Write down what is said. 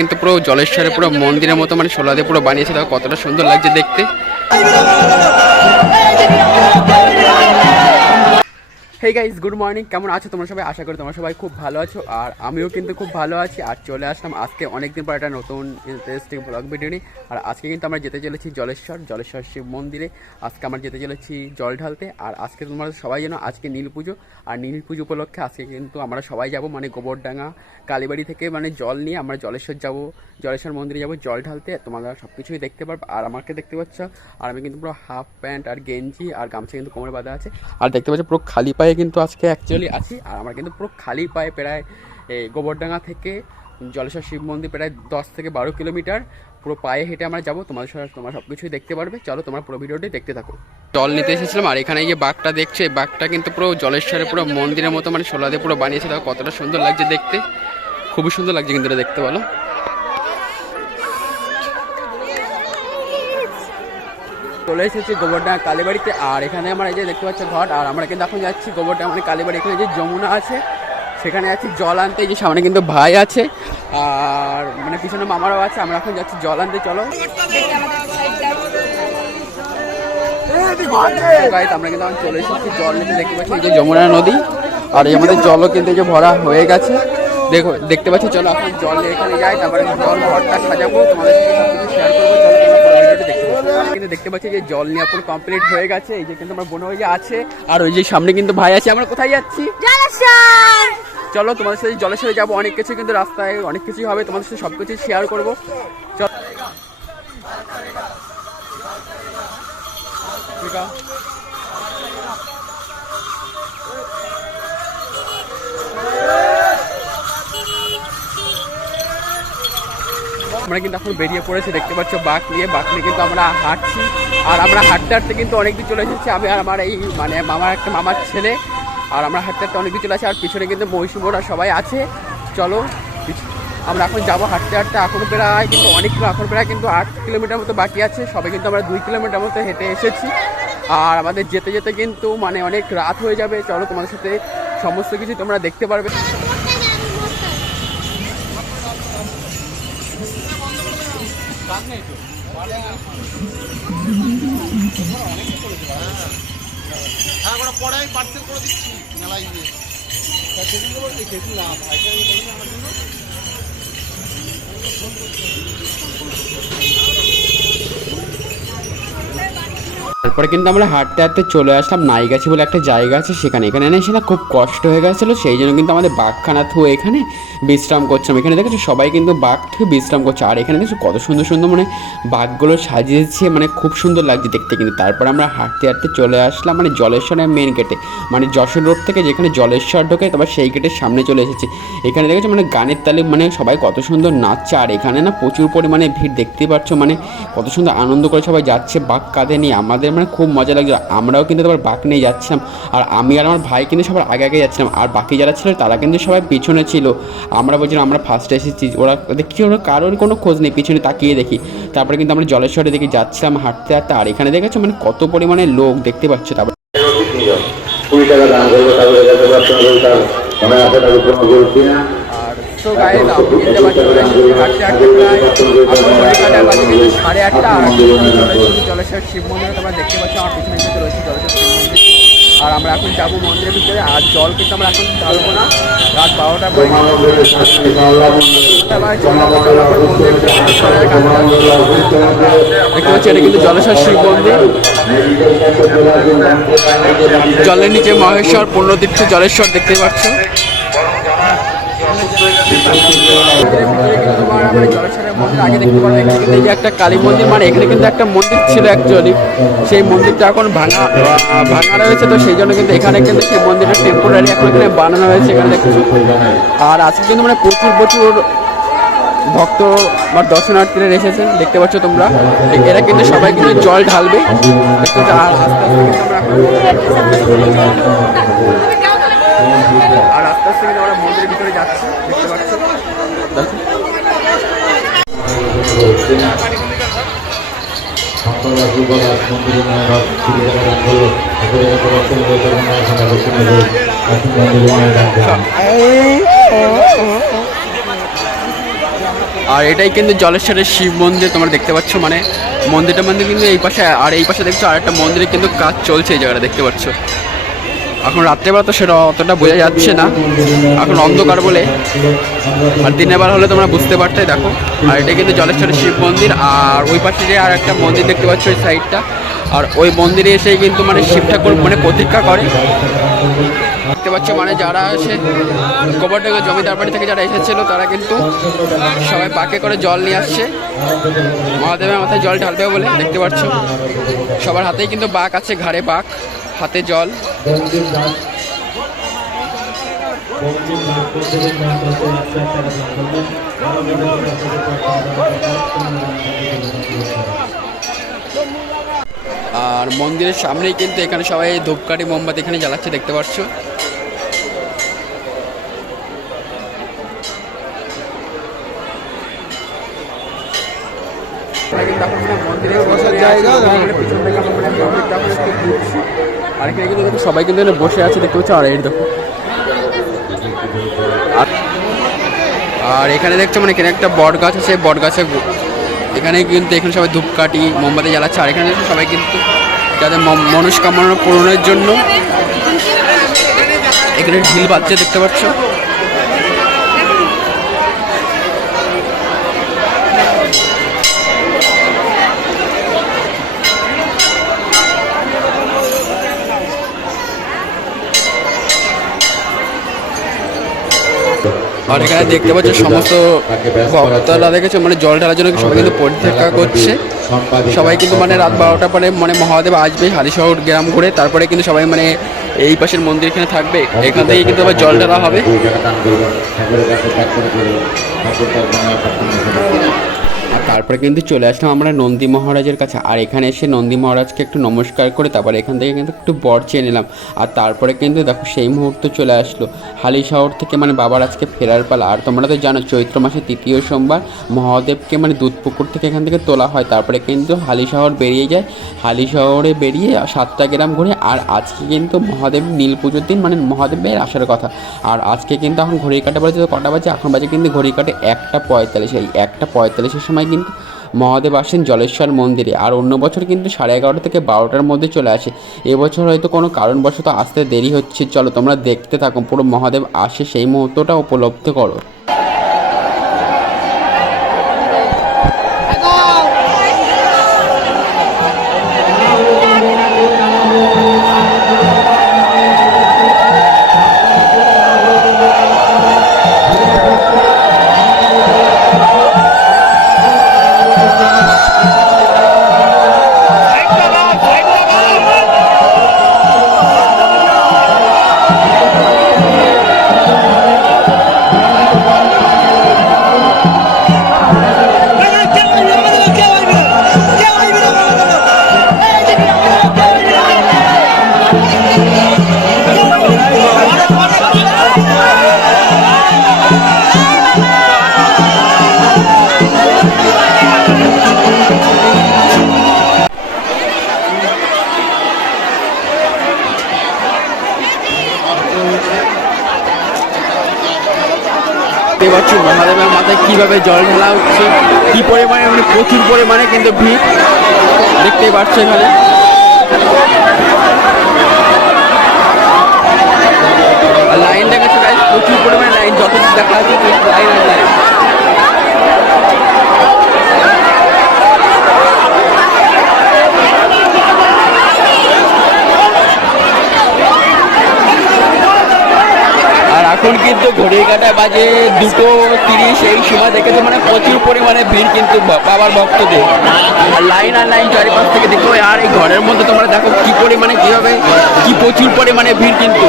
কিন্তু পুরো জলেশ্বরে পুরো মন্দিরের মতো মানে শোলা দিয়ে পুরো বানিয়েছে, দেখো কতটা সুন্দর লাগছে দেখতে। হেই গাইস, গুড মর্নিং, কেমন আছো তোমরা সবাই? আশা করি তোমরা সবাই খুব ভালো আছো, আর আমিও কিন্তু খুব ভালো আছি। আর চলে আসলাম আজকে অনেকদিন পর একটা নতুন ইন্টারেস্টিং ব্লগ ভিডিও নিয়ে। আর আজকে কিন্তু আমরা যেতে চলেছি জলেশ্বর শিব মন্দিরে। আজকে আমরা যেতে চলেছি জল ঢালতে। আর আজকে তোমরা সবাই জানো আজকে নীল পুজো, আর নীল পুজো উপলক্ষে আজকে কিন্তু আমরা সবাই যাব মানে গোবরডাঙ্গা কালীবাড়ি থেকে মানে জল নিয়ে আমরা জলেশ্বর মন্দিরে যাব জল ঢালতে। তোমরা সব কিছুই দেখতে পারবে, আর আমাকে দেখতে পাচ্ছ। আর আমি কিন্তু পুরো হাফ প্যান্ট আর গেঞ্জি আর গামছা কিন্তু কোমরে বাঁধা আছে। আর দেখতে পাচ্ছ পুরো খালি পায়ে কিন্তু আজকে অ্যাকচুয়ালি আছি। আর আমরা কিন্তু পুরো খালি পায়ে প্রায় গোবরডাঙ্গা থেকে জলেশ্বর শিব মন্দির প্রায় 10 থেকে 12 কিলোমিটার পুরো পায়ে হেঁটে আমরা যাবো। তোমরা সব কিছুই দেখতে পারবে, চলো তোমরা পুরো ভিডিওটি দেখতে থাকো। জল নিতে এসেছিলাম, আর এখানে যে বাঘটা দেখছো, এই বাঘটা কিন্তু পুরো জলেশ্বরে পুরো মন্দিরের মতো মানে শোলা দিয়ে পুরো বানিয়েছে, দেখো কতটা সুন্দর লাগছে দেখতে, খুবই সুন্দর লাগছে কিন্তু এটা দেখতে। বলো চলে এসেছি গোবরডাঙ্গা কালীবাড়িতে। আর এখানে আমরা এই যে দেখতে পাচ্ছি ঘট, আর আমরা কিন্তু এখন যাচ্ছি গোবরডাঙ্গা মানে কালীবাড়ি। এখানে যে যমুনা আছে সেখানে যাচ্ছি জল আনতে। যে সামনে কিন্তু ভাই আছে আর মানে পিছনে মামারাও আছে। আমরা এখন যাচ্ছি জল আনতে, চলো। আমরা কিন্তু এখন চলে এসেছি জল নিতে। দেখতে পাচ্ছি এই যে যমুনা নদী, আর এই আমাদের জলও কিন্তু যে ভরা হয়ে গেছে, দেখতে পাচ্ছি। চলো এখন জল এখানে যাই, তারপরে জল ঘরটা সাজাবো, তোমাদের সাথে সব কিছু শেয়ার করবো। চলো কিন্তু দেখতে পাচ্ছি যে জল নিয়ে পুরো কমপ্লিট হয়ে গেছে। এই যে কিন্তু আমার বোন ওই যে আছে, আর ওই যে সামনে কিন্তু ভাই আছে। আমরা কোথায় যাচ্ছি? চলো তোমাদের সাথে জলেশ্বরে যাবো। অনেক কিছু কিন্তু রাস্তায় অনেক কিছুই হবে, তোমাদের সাথে সব কিছু শেয়ার করবো। চলো আমরা কিন্তু এখন বেরিয়ে পড়েছি, দেখতে পাচ্ছ বাঘ নিয়ে কিন্তু আমরা হাঁটছি। আর আমরা হাঁটতে হাঁটতে কিন্তু অনেক দিন চলে এসেছি। আমি আর আমার এই মানে মামার ছেলে, আর আমরা হাঁটতে হাঁটতে অনেক দিন চলে আসি। আর পিছনে কিন্তু মহিষীমোরা সবাই আছে। চলো আমরা এখন যাবো হাঁটতে হাঁটতে। এখন প্রায় কিন্তু এখন প্রায় কিন্তু 8 কিলোমিটার মতো বাকি আছে। সবে কিন্তু আমরা 2 কিলোমিটার মতো হেঁটে এসেছি। আর আমাদের যেতে যেতে কিন্তু মানে অনেক রাত হয়ে যাবে। চলো তোমাদের সাথে সমস্ত কিছু তোমরা দেখতে পারবে। পরে আমি পার্সেল করে দিচ্ছি মেলায় গিয়ে। তারপরে কিন্তু আমরা হাঁটতে হাঁটতে চলে আসলাম নাইগাছি বলে একটা জায়গা আছে সেখানে। এখানে এসে না খুব কষ্ট হয়ে গেছিলো, সেই জন্য কিন্তু আমাদের বাঘখানা থুয়ে এখানে বিশ্রাম করছিলাম। এখানে দেখেছো সবাই কিন্তু বাঘ থুয়ে বিশ্রাম করছে। আর এখানে দেখছো কত সুন্দর সুন্দর মানে বাঘগুলো সাজিয়েছে, মানে খুব সুন্দর লাগছে দেখতে কিন্তু। তারপর আমরা হাঁটতে হাঁটতে চলে আসলাম মানে জলেশ্বরের মেন গেটে, মানে যশোর রোড থেকে যেখানে জলেশ্বর ঢোকে, তারপর সেই গেটের সামনে চলে এসেছি। এখানে দেখেছো মানে গানের তালে মানে সবাই কত সুন্দর নাচছে। আর এখানে না প্রচুর পরিমাণে ভিড়, দেখতে পাচ্ছ মানে কত সুন্দর আনন্দ করে সবাই যাচ্ছে বাঘ কাঁধে নিয়ে। আমাদের মানে খুব মজা লাগছে। আমরাও কিন্তু আবার বাঘ নিয়ে যাচ্ছিলাম, আর আমি আর আমার ভাই কিন্তু সবার আগে যাচ্ছিলাম, আর বাকি যারা ছিল তারা কিন্তু সবাই পিছনে ছিল। আমরা বলছিলাম আমরা ফার্স্টে এসেছি, ওরা দেখি ওরা কারোর কোনো খোঁজ নেই, পিছনে তাকিয়ে দেখি। তারপরে কিন্তু আমরা জলেশ্বরে দেখি যাচ্ছিলাম হাঁটতে হাঁটতে। আর এখানে দেখেছো মানে কত পরিমাণে লোক দেখতে পাচ্ছ। তারপর 20 টাকা দাম করবো, তারপরে তো গায়ে হাঁটতে হাঁটতে প্রায় 8:30 জলেশ্বর শিব মন্দিরে তোমরা দেখতে পাচ্ছ। আমার পিছনে কিন্তু রয়েছে জলেশ্বর শিব মন্দির। আর আমরা এখন যাবো মন্দিরের ভিতরে। আর জল কিন্তু আমরা এখন ঢালবো না, রাত 12টা পরে দেখতে পাচ্ছি। এটা কিন্তু জলেশ্বর শিব মন্দির, জলের নিচে মহেশ্বর পুণ্যতীর্থ জলেশ্বর দেখতে পাচ্ছ। জলেশ্বরের মন্দির আগে দেখতে পারবে এখানে যে একটা কালী মন্দির, মানে এখানে কিন্তু একটা মন্দির ছিল অ্যাকচুয়ালি, সেই মন্দিরটা এখন ভাঙা রয়েছে। তো সেই জন্য কিন্তু এখানে কিন্তু সেই মন্দিরটা টেম্পোরারি এখন এখানে বানানো হয়েছে এখানে দেখছো। আর আজকে কিন্তু মানে প্রচুর ভক্ত বা দর্শনার্থীরা এসেছেন, দেখতে পাচ্ছ তোমরা। এরা কিন্তু সবাই কিন্তু জল ঢালবে দেখতে। আর আস্তে আস্তে কিন্তু আমরা মন্দিরের ভিতরে যাচ্ছি, দেখতে পাচ্ছ। আর এটাই কিন্তু জলেশ্বরের শিব মন্দির তোমরা দেখতে পাচ্ছ, মানে মন্দিরটা কিন্তু এই পাশে, আর এই পাশে দেখছো আরেকটা মন্দিরে কিন্তু কাজ চলছে এই জায়গাটা দেখতে পাচ্ছ। এখন রাত্রেবেলা তো সেটা অতটা বোঝা যাচ্ছে না, এখন অন্ধকার বলে, আর দিনের বেলা হলে তোমরা বুঝতে পারতে। দেখো, আর এটা কিন্তু জলেশ্বরের শিব মন্দির, আর ওই পাশে যে আর একটা মন্দির দেখতে পাচ্ছ ওই সাইডটা, আর ওই মন্দিরে এসেই কিন্তু মানে শিব ঠাকুর মানে প্রতীক্ষা করে দেখতে পাচ্ছ। মানে যারা এসে গোবরডাঙ্গা জমিদার বাড়ি থেকে যারা এসেছিলো তারা কিন্তু সবাই বাঁকে করে জল নিয়ে আসছে মহাদেবের মাথায় জল ঢালবে বলে দেখতে পাচ্ছ। সবার হাতেই কিন্তু বাঁক আছে, ঘাড়ে বাঁক, হাতে জল। আর মন্দিরের সামনেই কিন্তু এখানে সবাই ধূপকাঠি মোমবাতি এখানে জ্বালাচ্ছে দেখতে পাচ্ছ। আর এখানে কিন্তু সবাই কিন্তু বসে আছে দেখতে পাচ্ছ। আর এই দেখো, আর এখানে দেখছো মানে এখানে একটা বট গাছ আছে, বট গাছে এখানে কিন্তু এখানে সবাই ধূপকাঠি মোমবাতি জ্বালাচ্ছে। আর এখানে সবাই কিন্তু যাদের মনস্কামনা পূরণের জন্য এখানে ঢিল বাজছে দেখতে পাচ্ছ। আর এখানে দেখতে পাচ্ছ সমস্ত ভক্তরা দেখেছো মানে জল ঢালার জন্য সবাই কিন্তু পরিত্যাগ করছে। সবাই কিন্তু মানে রাত 12টা পরে মানে মহাদেব আসবে হালিশহর গ্রাম ঘুরে, তারপরে কিন্তু সবাই মানে এই পাশের মন্দির এখানে থাকবে, এখান থেকে কিন্তু আবার জল ঢালা হবে। আর তারপরে কিন্তু চলে আসলাম আমরা নন্দী মহারাজের কাছে। আর এখানে এসে নন্দী মহারাজকে একটু নমস্কার করে তারপরে এখান থেকে কিন্তু একটু বর চেয়ে নিলাম। আর তারপরে কিন্তু দেখো সেই মুহূর্ত চলে আসলো হালিশহর থেকে মানে বাবার আজকে ফেরার পালা। আর তোমরা তো জানো চৈত্র মাসের 3য় সোমবার মহাদেবকে মানে দুধপুকুর থেকে এখান থেকে তোলা হয়, তারপরে কিন্তু হালিশহর বেরিয়ে যায়। হালিশহরে বেরিয়ে 7টা গ্রাম ঘুরে। আর আজকে কিন্তু মহাদেব নীল পুজোর দিন, মানে মহাদেবের আসার কথা। আর আজকে কিন্তু এখন ঘড়ির কাঁটা বাজে, কটা বাজে এখন বাজে কিন্তু ঘড়ির কাঁটে 1:45। এই 1:45-এর সময় কিন্তু মহাদেব আসেন জলেশ্বর মন্দিরে। আর অন্য বছর কিন্তু 11:30 থেকে 12টার মধ্যে চলে আসে। এবছর হয়তো কোনো কারণবশত আসতে দেরি হচ্ছে। চলো তোমরা দেখতে থাকো, পুরো মহাদেব আসে সেই মুহূর্তটা উপলব্ধ করো। দেখতে পাচ্ছি মহাদেবের মাথায় কিভাবে জল ঢালা হচ্ছে, কি পরিমাণে মানে প্রচুর পরিমাণে কিন্তু ভিড় দেখতেই পাচ্ছ। এখানে লাইন দেখাচ্ছে প্রচুর পরিমাণে লাইন, যত দেখা যাচ্ছে লাইন আর লাইন। এখন কিন্তু ঘড়ির কাঁটা বাজে 2:30। এই সময় দেখেছে মানে প্রচুর পরিমাণে ভিড় কিন্তু বাবার ভক্তদের, আর লাইন আর লাইন চারিপাশ থেকে দেখো। আর এই ঘরের মধ্যে তোমরা দেখো কি পরিমাণে কীভাবে কি প্রচুর পরিমাণে ভিড় কিন্তু।